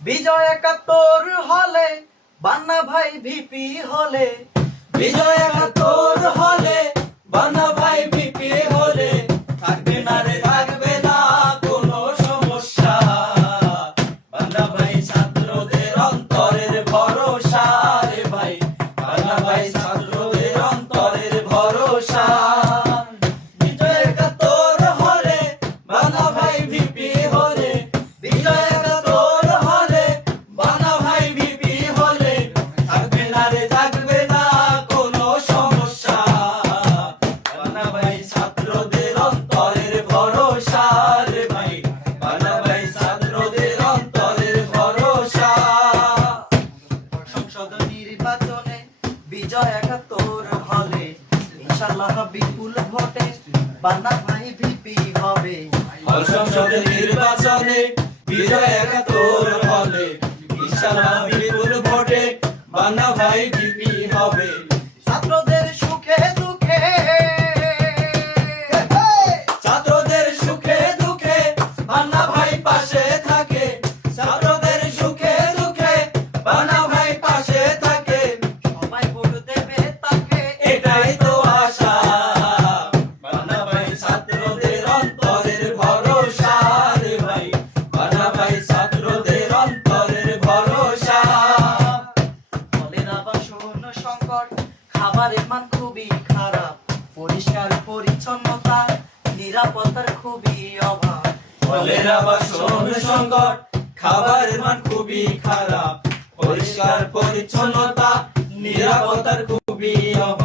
বিজয় ৭১ হলে বান্না ভাই ভিপি হলে, বিজয় ৭১ হলে বান্না ভাই ভিপি হলে থাকবে না রে থাকবে না কোনো সমস্যা। বান্না ভাই ছাত্রদের অন্তরের ভরসা রে ভাই, বান্না ভাই ছাত্রদের অন্তরের ভরসা। বিজয় ৭১ হলে বান্না ভাই ভিপি হলে, বিজয় ৭১ হলে বান্না ভাই ভিপি হলে থাকবে না রে থাকবে না কোনো সমস্যা। বান্না ভাই ছাত্রদের অন্তরের ভরসা রে ভাই, বান্না ভাই ছাত্রদের অন্তরের ভরসা। সংসদ নির্বাচনে বিজয় ৭১ হলে ইনশাআল্লাহ বিপুল ভোটে বান্না ভাই ভিপি হবে। সংসদ নির্বাচনে বিজয় ৭১ হলে ইনশাআল্লাহ বিপুল ভোটে বান্না ভাই ভিপি হবে। ছাত্রদের সুখে দুঃখে, ছাত্রদের সুখে দুঃখে বান্না ভাই পাশে থাকে, ছাত্রদের সুখে দুঃখে বান্না ভাই পাশে থাকে, সবাই ভোট দেবে তাকে এটাই তো আশা। বান্না ভাই ছাত্রদের অন্তরের ভরসা রে ভাই, বান্না ভাই ছাত্রদের অন্তরের ভরসা। কলেরা বাসন সংকট, খাবারের মান খুবই খারাপ, পরিষ্কার পরিচ্ছন্নতা নিরাপত্তার খুবই অভাব। কলেরা বাসন সংকট, খাবারের মান খুবই খারাপ, পরিষ্কার পরিচ্ছন্নতা নিরাপত্তার খুবই অভাব।